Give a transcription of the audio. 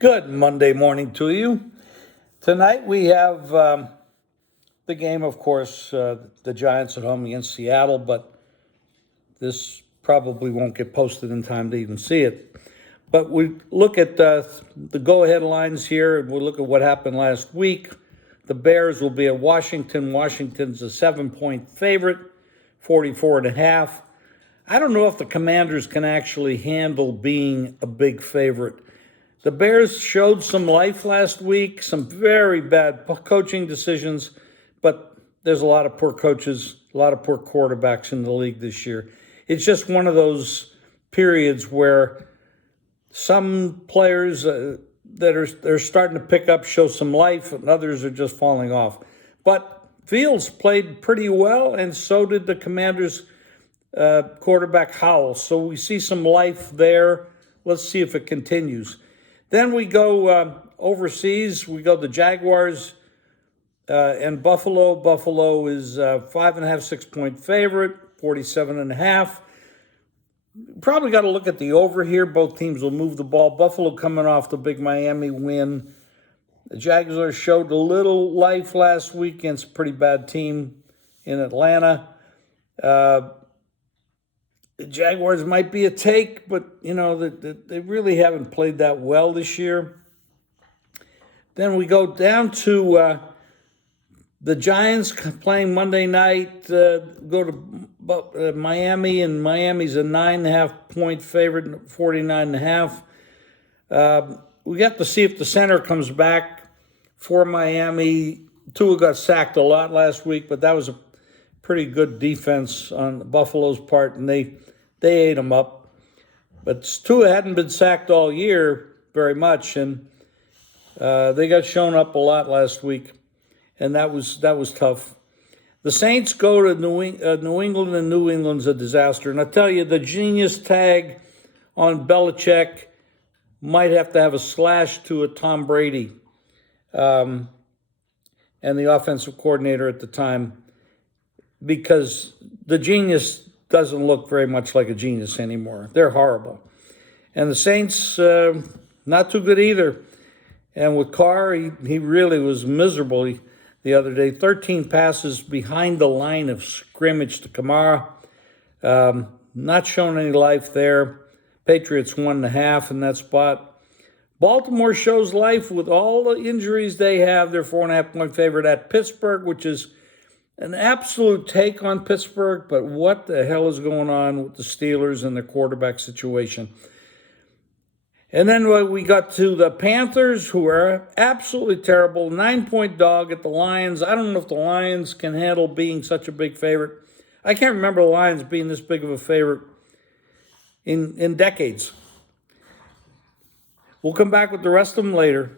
Good Monday morning to you. Tonight we have the game, of course, the Giants at home against Seattle, but this probably won't get posted in time to even see it. But we look at the go-ahead lines here, and we'll look at what happened last week. The Bears will be at Washington. Washington's a 7-point favorite, 44.5. I don't know if the Commanders can actually handle being a big favorite. The Bears showed some life last week, some very bad coaching decisions, but there's a lot of poor coaches, a lot of poor quarterbacks in the league this year. It's just one of those periods where some players that are starting to pick up show some life, and others are just falling off. But Fields played pretty well, and so did the Commanders' quarterback Howell. So we see some life there. Let's see if it continues. Then we go overseas. We go the Jaguars and Buffalo. Buffalo is 5.5, 6-point favorite, 47.5. Probably got to look at the over here. Both teams will move the ball. Buffalo coming off the big Miami win. The Jaguars showed a little life last week against a pretty bad team in Atlanta. The Jaguars might be a take, but, you know, they really haven't played that well this year. Then we go down to the Giants playing Monday night, go to Miami, and Miami's a 9.5-point favorite, 49.5. We got to see if the center comes back for Miami. Tua got sacked a lot last week, but that was a pretty good defense on Buffalo's part, and they ate them up. But Tua hadn't been sacked all year very much, and they got shown up a lot last week, and that was tough. The Saints go to New England, and New England's a disaster. And I tell you, the genius tag on Belichick might have to have a slash to a Tom Brady and the offensive coordinator at the time, because the genius doesn't look very much like a genius anymore. They're horrible. And the Saints, not too good either. And with Carr, he really was miserable the other day. 13 passes behind the line of scrimmage to Kamara. Not showing any life there. Patriots 1.5 in that spot. Baltimore shows life with all the injuries they have. They're 4.5-point favorite at Pittsburgh, which is an absolute take on Pittsburgh, but what the hell is going on with the Steelers and their quarterback situation? And then we got to the Panthers, who are absolutely terrible. 9-point dog at the Lions. I don't know if the Lions can handle being such a big favorite. I can't remember the Lions being this big of a favorite in decades. We'll come back with the rest of them later.